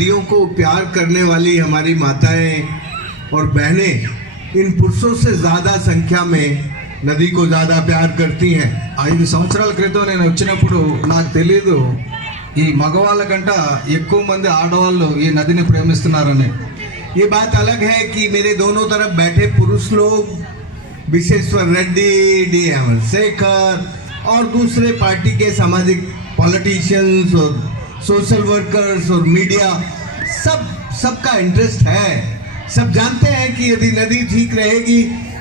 नदियों को प्यार करने वाली हमारी माताएं और बहनें इन पुरुषों से ज़्यादा संख्या में नदी को ज़्यादा प्यार करती हैं। 5 సంవత్సరాల క్రితం నేను వచ్చినప్పుడు నాకు తెలియదు ఈ మగవాళ్ళ కంట ఎక్కువ మంది ఆడవాళ్ళు ఈ నదిని ప్రేమిస్తున్నారని। ये बात अलग है कि मेरे दोनों तरफ बैठे पुरुष लोग, विशेश्वर रेड्डी, डी अमर शेखर और दूसरे पार्टी के सामाजिक पॉलिटिशियंस और सोशल वर्कर्स और मीडिया, सबका इंटरेस्ट है। सब जानते हैं कि यदि नदी ठीक रहेगी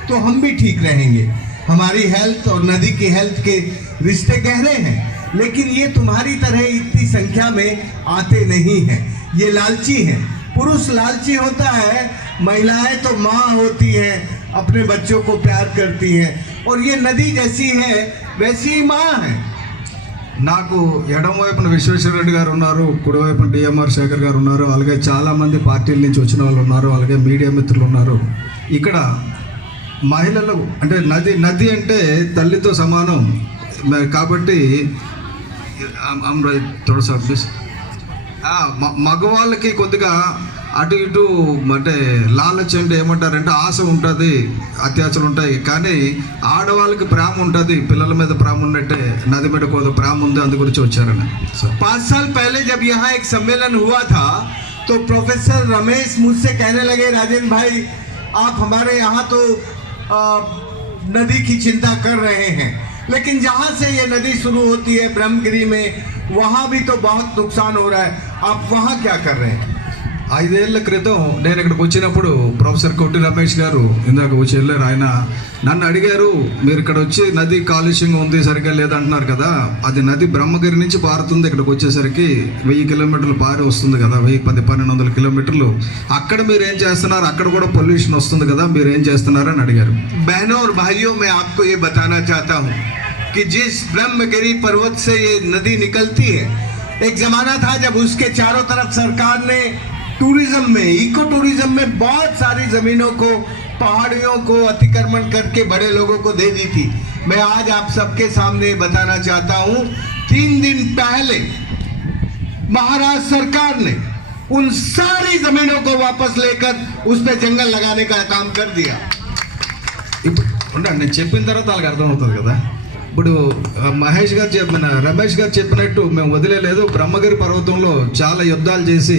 तो हम भी ठीक रहेंगे। हमारी हेल्थ और नदी की हेल्थ के रिश्ते गहरे हैं, लेकिन ये तुम्हारी तरह इतनी संख्या में आते नहीं हैं। ये लालची हैं। पुरुष लालची होता है, महिलाएं तो माँ होती हैं, अपने बच्चों को प्यार करती हैं, और ये नदी जैसी है वैसी ही माँ है। నాకు ఎడమ వైపున విశ్వేశ్వర రెడ్డి గారు ఉన్నారు, కుడి వైపున డిఎంఆర్ శేఖర్ గారు ఉన్నారు, అలాగే చాలామంది పార్టీల నుంచి వచ్చిన వాళ్ళు ఉన్నారు, అలాగే మీడియా మిత్రులు ఉన్నారు। ఇక్కడ మహిళలు అంటే నది అంటే తల్లితో సమానం కాబట్టి మగవాళ్ళకి కొద్దిగా అటు ఇటు అంటే లాలచ్ అంటే ఏమంటారంటే ఆశ ఉంటుంది, అత్యాశలు ఉంటాయి, కానీ ఆడవాళ్ళకి ప్రేమ ఉంటుంది, పిల్లల మీద ప్రేమ ఉన్నట్టే నది మీద కొద్ది ప్రేమ ఉంది, అందు గురించి వచ్చారని। 5 साल पहले जब यहाँ एक सम्मेलन हुआ था तो प्रोफेसर रमेश मुझसे कहने लगे, राजेंद्र भाई आप हमारे यहाँ तो नदी की चिंता कर रहे हैं, लेकिन जहाँ से ये नदी शुरू होती है ब्रह्मगिरी में, वहाँ भी तो बहुत नुकसान हो रहा है, आप वहाँ क्या कर रहे हैं? 5 ఏళ్ల క్రితం నేను ఇక్కడికి వచ్చినప్పుడు ప్రొఫెసర్ కోటి రమేష్ గారు ఇందాక వచ్చి వెళ్ళారు, ఆయన నన్ను అడిగారు, మీరు ఇక్కడ వచ్చి నది కాలుష్యంగా ఉంది సరిగ్గా లేదంటున్నారు కదా, అది నది బ్రహ్మగిరి నుంచి పారుతుంది, ఇక్కడికి వచ్చేసరికి 1000 కిలోమీటర్లు పారి వస్తుంది కదా, 1000-1200 కిలోమీటర్లు, అక్కడ మీరు ఏం చేస్తున్నారు, అక్కడ కూడా పొల్యూషన్ వస్తుంది కదా, మీరు ఏం చేస్తున్నారు అని అడిగారు। बहनों और भाइयों, मैं आपको ये बताना चाहता हूँ कि जिस ब्रह्मगिरी पर्वत से ये नदी निकलती है, एक जमाना था जब उसके चारों तरफ सरकार ने टूरिज्म में, इको टूरिज्म में बहुत सारी जमीनों को, पहाड़ियों को अतिक्रमण करके बड़े लोगों को दे दी थी। मैं आज आप सबके सामने बताना चाहता हूँ, 3 दिन पहले महाराष्ट्र सरकार ने उन सारी जमीनों को वापस लेकर उस पे जंगल लगाने का काम कर दिया। ఇప్పుడు నేను చెప్పిన తర్వాత వాళ్ళకి అర్థమవుతుంది కదా। ఇప్పుడు మహేష్ గారు రమేష్ గారు చెప్పినట్టు మేము వదిలేదు, బ్రహ్మగిరి పర్వతంలో చాలా యుద్ధాలు చేసి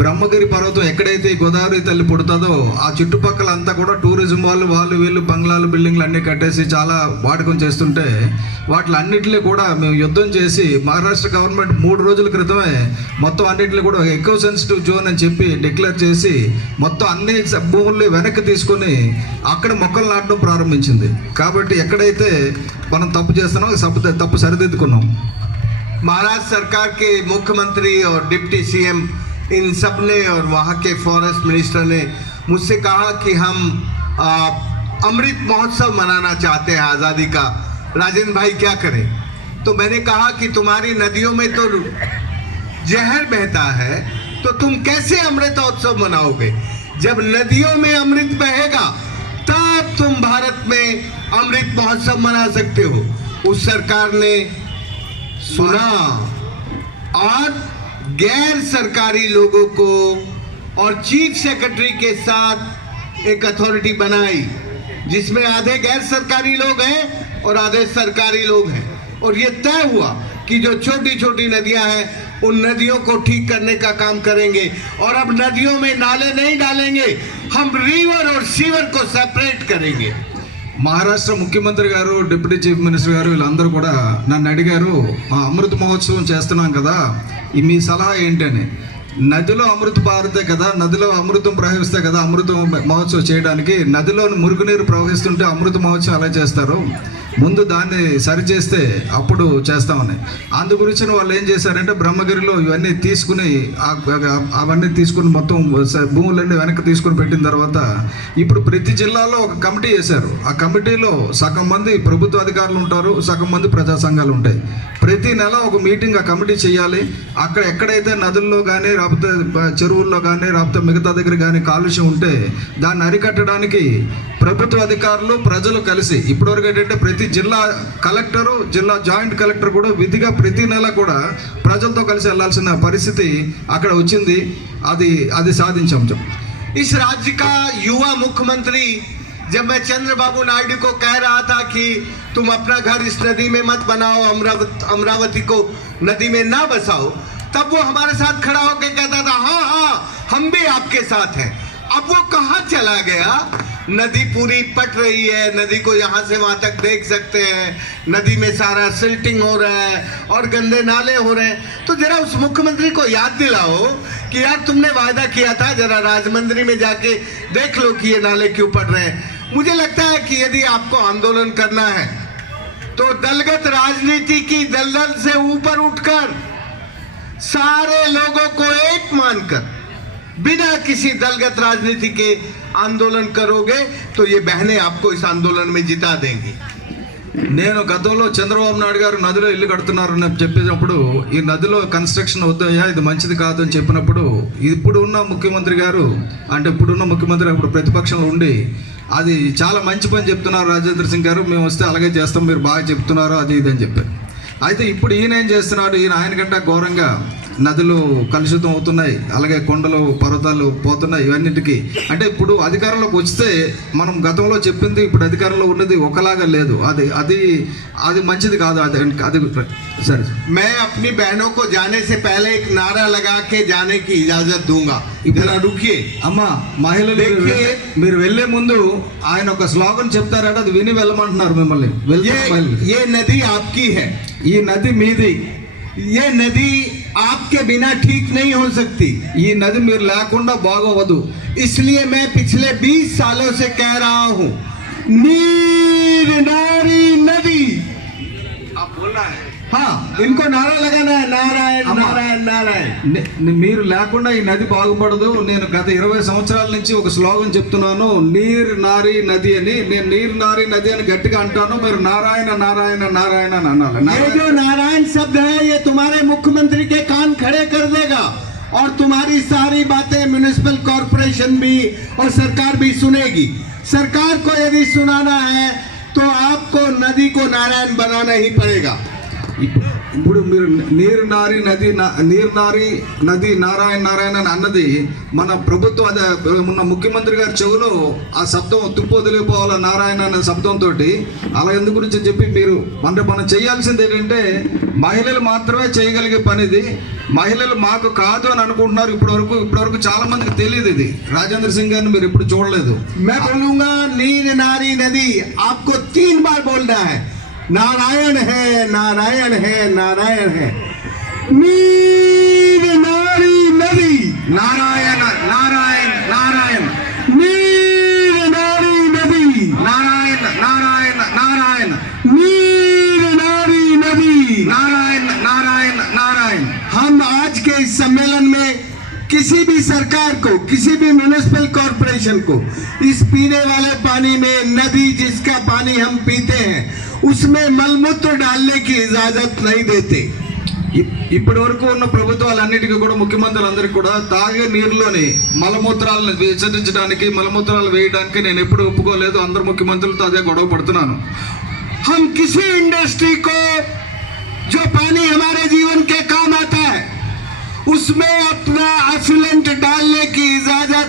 బ్రహ్మగిరి పర్వతం ఎక్కడైతే గోదావరి తల్లి పుడుతుందో ఆ చుట్టుపక్కల అంతా కూడా టూరిజం వాళ్ళు వీళ్ళు బంగ్లాలు బిల్డింగ్లు అన్నీ కట్టేసి చాలా వాడకం చేస్తుంటే వాటిలన్నింటినీ కూడా మేము యుద్ధం చేసి మహారాష్ట్ర గవర్నమెంట్ 3 రోజుల క్రితమే మొత్తం అన్నింటినీ కూడా ఎకో సెన్సిటివ్ జోన్ అని చెప్పి డిక్లేర్ చేసి మొత్తం అన్ని భూముల్ని వెనక్కి తీసుకొని అక్కడ మొక్కలు నాటడం ప్రారంభించింది। కాబట్టి ఎక్కడైతే మనం తప్పు చేస్తున్నాం తప్పు సరిదిద్దుకున్నాం। महाराष्ट्र सरकार के मुख्यमंत्री और डिप्टी सीएम इन सब ने और वहाँ के फॉरेस्ट मिनिस्टर ने मुझसे कहा कि हम अमृत महोत्सव मनाना चाहते हैं आज़ादी का, राजेंद्र भाई क्या करें? तो मैंने कहा कि तुम्हारी नदियों में तो जहर बहता है, तो तुम कैसे अमृत महोत्सव मनाओगे? जब नदियों में अमृत बहेगा तब तुम भारत में अमृत महोत्सव मना सकते हो। उस सरकार ने सुना और गैर सरकारी लोगों को और चीफ सेक्रेटरी के साथ एक अथॉरिटी बनाई जिसमें आधे गैर सरकारी लोग हैं और आधे सरकारी लोग हैं, और ये तय हुआ कि जो छोटी छोटी नदियां हैं उन नदियों को ठीक करने का काम करेंगे, और अब नदियों में नाले नहीं डालेंगे, हम रिवर और सीवर को सेपरेट करेंगे। మహారాష్ట్ర ముఖ్యమంత్రి గారు, డిప్యూటీ చీఫ్ మినిస్టర్ గారు వీళ్ళందరూ కూడా నన్ను అడిగారు, అమృత మహోత్సవం చేస్తున్నాం కదా, మీ సలహా ఏంటని। నదిలో అమృతం పారితే కదా, నదిలో అమృతం ప్రవహిస్తే కదా అమృతం మహోత్సవం చేయడానికి, నదిలో మురుగునీరు ప్రవహిస్తుంటే అమృత మహోత్సవం ఎలా చేస్తారు, ముందు దాన్ని సరిచేస్తే అప్పుడు చేస్తామని। అందు గురించి వాళ్ళు ఏం చేశారంటే బ్రహ్మగిరిలో ఇవన్నీ తీసుకుని అవన్నీ తీసుకుని మొత్తం భూములన్నీ వెనక్కి తీసుకుని పెట్టిన తర్వాత ఇప్పుడు ప్రతి జిల్లాలో ఒక కమిటీ వేశారు। ఆ కమిటీలో సగం మంది ప్రభుత్వ అధికారులు ఉంటారు, సగం మంది ప్రజా సంఘాలు ఉంటాయి। ప్రతి నెల ఒక మీటింగ్ ఆ కమిటీ చేయాలి। అక్కడ ఎక్కడైతే నదుల్లో కానీ లేకపోతే చెరువుల్లో కానీ లేకపోతే మిగతా దగ్గర కానీ కాలుష్యం ఉంటే దాన్ని అరికట్టడానికి ప్రభుత్వ అధికారులు ప్రజలు కలిసి ఇప్పటివరకు ఏంటంటే ప్రతి జిల్లా కలెక్టరు జిల్లా జాయింట్ కలెక్టర్ కూడా విధిగా ప్రతి నెల కూడా ప్రజలతో కలిసి వెళ్ళాల్సిన పరిస్థితి అక్కడ వచ్చింది. అది సాధించాం. इस राज्य का युवा मुख्यमंत्री जब मैं चंद्रबाबू नायडू को कह रहा था कि तुम अपना घर इस नदी में मत बनाओ, अमरावती को नदी में ना बसाओ, तब वो हमारे साथ खड़ा होकर कहता था हाँ हाँ हम भी आपके साथ हैं। अब वो कहाँ चला गया? नदी पूरी पट रही है, नदी को यहाँ से वहाँ तक देख सकते हैं, नदी में सारा सिल्टिंग हो रहा है और गंदे नाले हो रहे हैं। तो जरा उस मुख्यमंत्री को याद दिलाओ कि यार तुमने वायदा किया था, जरा राजमंदिर में जाके देख लो कि ये नाले क्यों पट रहे हैं। मुझे लगता है कि यदि आपको आंदोलन करना है तो दलगत राजनीति की दलदल से ऊपर उठकर सारे लोगों को एक मानकर बिना किसी दलगत राजनीति के आंदोलन करोगे तो ये बहनें आपको इस आंदोलन में जिता देंगी। నేను గతంలో చంద్రబాబు నాయుడు గారు నదిలో ఇల్లు కడుతున్నారని చెప్పినప్పుడు ఈ నదిలో కన్స్ట్రక్షన్ వద్దయ్యా ఇది మంచిది కాదు అని చెప్పినప్పుడు ఇప్పుడున్న ముఖ్యమంత్రి గారు అంటే ఇప్పుడున్న ముఖ్యమంత్రి అప్పుడు ప్రతిపక్షంలో ఉండి అది చాలా మంచి పని చెప్తున్నారు రాజేంద్ర సింగ్ గారు, మేము వస్తే అలాగే చేస్తాం, మీరు బాగా చెప్తున్నారు అది ఇది అని చెప్పారు. అయితే ఇప్పుడు ఈయన ఏం చేస్తున్నాడు? ఈయన ఆయన కంటే ఘోరంగా నదులు కలుషితం అవుతున్నాయి, అలాగే కొండలు పర్వతాలు పోతున్నాయి. ఇవన్నిటికీ అంటే ఇప్పుడు అధికారంలోకి వస్తే మనం గతంలో చెప్పింది ఇప్పుడు అధికారంలో ఉన్నది ఒకలాగా లేదు. అది మంచిది కాదు. అది సరే. मैं अपनी बहनों को जाने से पहले एक नारा लगा के जाने की इजाजत दूंगा. जरा रुकिए. అమ్మా మహిళలు మీరు వెళ్లే ముందు ఆయన ఒక స్లోగన్ చెప్తారట, అది విని వెళ్ళమంటున్నారు మిమ్మల్ని. ये नदी आपकी है, ఈ నది మీది. ये नदी आपके बिना ठीक नहीं हो सकती. ఈ నది మీరు లేకుండా బాగోవదు. इसलिए मैं पिछले 20 सालों से कह रहा हूं नीर नारी नदी. आप बोलना है. हाँ, इनको नारा लगाना है नारायण नारायण नारायण. మీరు లేకుండా ఈ నది బాగుపడదు. నేను గత 20 సంవత్సరాల నుంచి ఒక స్లోగన్ చెప్తున్నాను, నీర్ నారీ నది అని. నేను నీర్ నారీ నది అని గట్టిగా అంటాను, మీరు నారాయణ నారాయణ నారాయణ అని అనాలి. ये जो नारायण शब्द है ये तुम्हारे मुख्यमंत्री के कान खड़े कर देगा और तुम्हारी सारी बातें म्युनिसिपल कॉर्पोरेशन भी और सरकार भी सुनेगी. सरकार को यदि सुनाना है तो आपको नदी को नारायण बनाना ही पड़ेगा. ఇప్పుడు మీరు నీరు నారీ నది నారాయణ నారాయణ అని అన్నది మన ప్రభుత్వం అదే ఉన్న ముఖ్యమంత్రి గారి చెవులో ఆ శబ్దం తుప్పొదిలిపోవాల నారాయణ అనే శబ్దంతో అలా ఎందుకు గురించి చెప్పి మీరు మనం చేయాల్సింది ఏంటంటే మహిళలు మాత్రమే చేయగలిగే పనిది. మహిళలు మాకు కాదు అని అనుకుంటున్నారు. ఇప్పటివరకు చాలా మందికి తెలియదు ఇది. రాజేంద్ర సింగ్ గారిని మీరు ఎప్పుడు చూడలేదు. मैं बोलूंगा नीर नारी नदी आपको 3 बार बोलना है. नारायण है नारायण है नारायण है. नीर नारी नदी నారాయణ నారాయణ నారాయణ नीर नारी नदी నారాయణ నారాయణ నారాయణ नीर नारी नदी నారాయణ నారాయణ నారాయణ. हम आज के इस सम्मेलन में किसी भी सरकार को, किसी भी म्युनिसिपल कॉर्पोरेशन को इस पीने वाले पानी में नदी जिसका पानी हम पीते हैं उसमें मलमूत्र डालने की इजाजत नहीं देते. ఇప్పటి వరకు ఉన్న ప్రభుత్వాలన్నిటికీ కూడా ముఖ్యమంత్రులందరికీ కూడా తాగే నీరులోని మలమూత్రాలను విసర్జించడానికి మలమూత్రాలు వేయడానికి నేను ఎప్పుడు ఒప్పుకోలేదు. అందరు ముఖ్యమంత్రులతో అదే గొడవ పడుతున్నాను. हम किसी इंडस्ट्री को जो पानी हमारे जीवन के काम आता है उसमें अपना एफिलेंट डालने की इजाजत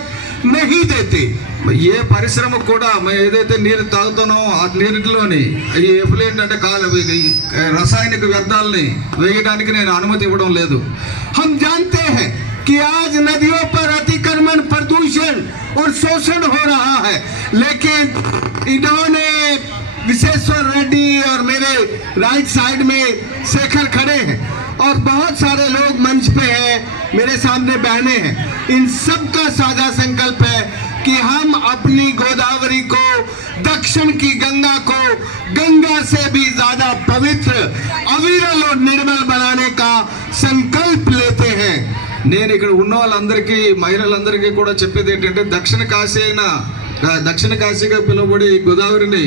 नहीं देते. ఏ పరిశ్రమ కూడా మేము ఏదైతే నీరు తాగుతానో ఆ నీటిలోని ఈ ఎఫ్లూయెంట్ అంటే రసాయనిక వ్యర్థాలని వేయడానికి నేను అనుమతి ఇవ్వడం లేదు. हम जानते हैं कि आज नदियों पर अतिक्रमण, प्रदूषण और शोषण हो रहा है, लेकिन इन्होंने विशेश्वर रेड्डी और मेरे राइट साइड में शेखर खड़े हैं और बहुत सारे लोग मंच पे हैं, मेरे सामने बहनें हैं. इन सब का साझा संकल्प है कि हम अपनी गोदावरी को, दक्षिण की गंगा को गंगा से भी ज्यादा पवित्र, अविरल और निर्मल बनाने का संकल्प लेते हैं. నేను ఇక్కడ ఉన్న వాళ్ళందరికీ మహిళలందరికీ కూడా చెప్పేది ఏంటంటే దక్షిణ కాశీగా పిలువబడి గోదావరిని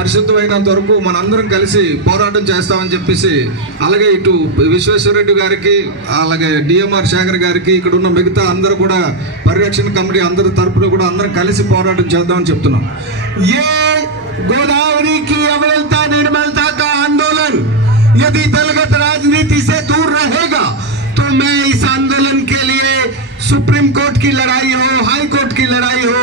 పరిశుద్ధమైనంత వరకు మనందరం కలిసి పోరాటం చేస్తామని చెప్పేసి, అలాగే ఇటు విశ్వేశ్వరరెడ్డి గారికి, అలాగే డిఎంఆర్ శేఖర్ గారికి, ఇక్కడ ఉన్న మిగతా అందరూ కూడా పరిరక్షణ కమిటీ అందరి తరపున కూడా అందరం కలిసి పోరాటం చేద్దామని చెప్తున్నాం. ये गोदावरी की अविरलता निर्मलता का आंदोलन यदि दलगत राजनीति से दूर रहेगा तो मैं इस आंदोलन के लिए सुप्रीम कोर्ट की लड़ाई हो, हाई कोर्ट की लड़ाई हो,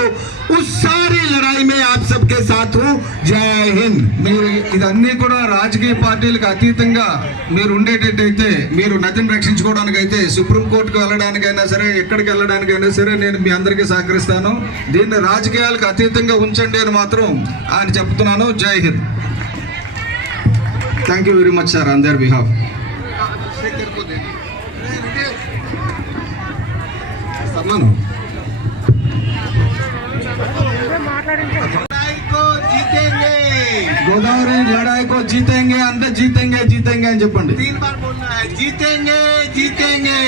उस सारी लड़ाई में आप सबके साथ हूँ. जय हिंद. మీరు ఇదన్నీ కూడా రాజకీయ పార్టీలకు అతీతంగా మీరు ఉండేటట్టయితే, మీరు నదిని రక్షించుకోవడానికైతే, సుప్రీంకోర్టుకు వెళ్ళడానికైనా సరే, ఎక్కడికి వెళ్ళడానికైనా సరే నేను మీ అందరికీ సహకరిస్తాను. దీన్ని రాజకీయాలకు అతీతంగా ఉంచండి అని మాత్రం ఆయన చెప్తున్నాను. జై Hind. Thank you very much sir on their behalf. సన్మానం. लड़ाई को जीतेंगे. గోదావరి లడాయి కో జీతేంగే, అంతే జీతేంగే జీతేంగే అని చెప్పండి. 3 बार बोलना है. जीतेंगे जीतेंगे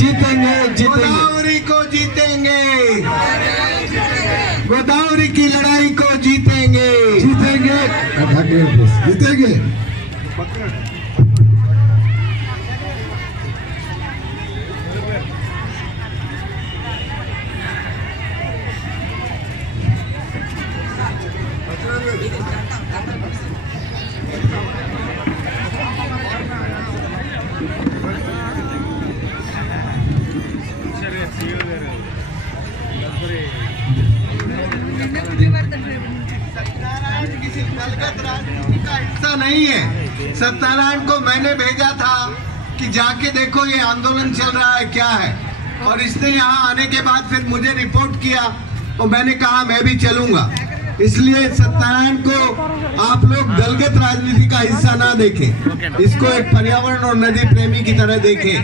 జీతేంగే జీతేంగే. गोदावरी को जीतेंगे. गोदावरी की लड़ाई को जीतेंगे. జీతేంగే జీతేంగే. सत्यनारायण किसी दलगत राजनीति का हिस्सा नहीं है. सत्यनारायण को मैंने भेजा था कि जाके देखो ये आंदोलन चल रहा है क्या है, और इसने यहाँ आने के बाद फिर मुझे रिपोर्ट किया और मैंने कहा मैं भी चलूंगा. इसलिए सत्यनारायण को आप लोग दलगत राजनीति का हिस्सा ना देखें, इसको एक पर्यावरण और नदी प्रेमी की तरह देखें.